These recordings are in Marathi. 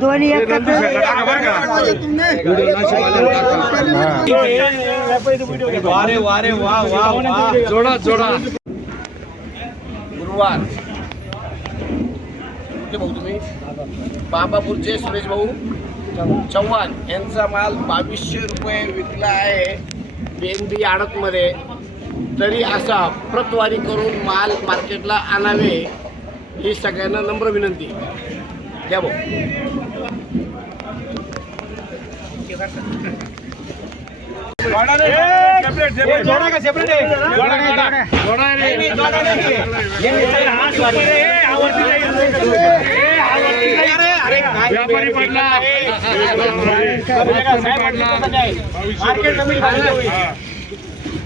दोन्ही एकच वारे वारे वा वा जोडा जोडा गुरुवार कुठे भाऊ तुम्ही बाबापूरचे सुरेश भाऊ चव्हाण यांचा माल 2200 रुपये विकला आहे बेंदी आडतमध्ये. तरी असा प्रतवारी करून माल मार्केटला आणावे ही सगळ्यांना नम्र विनंती. द्या भाऊ. व्यापारी पडला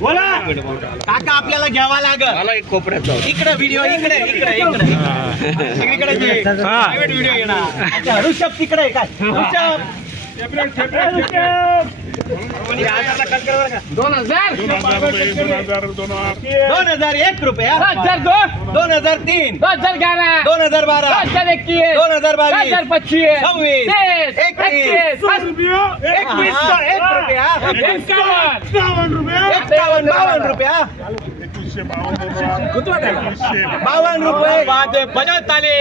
बोला काका आपल्याला घ्यावा लागल कोपऱ्यात इकडे व्हिडिओ इकडे इकडे इकडे सगळीकडे प्रायव्हेट व्हिडिओ येणार ऋषभ तिकडे काय ऋषभ 2001 रुपया 2002 2003 2011 2012 2021 2022 26 21 रुपया 51 रुपया 52 रुपये बजावत आले.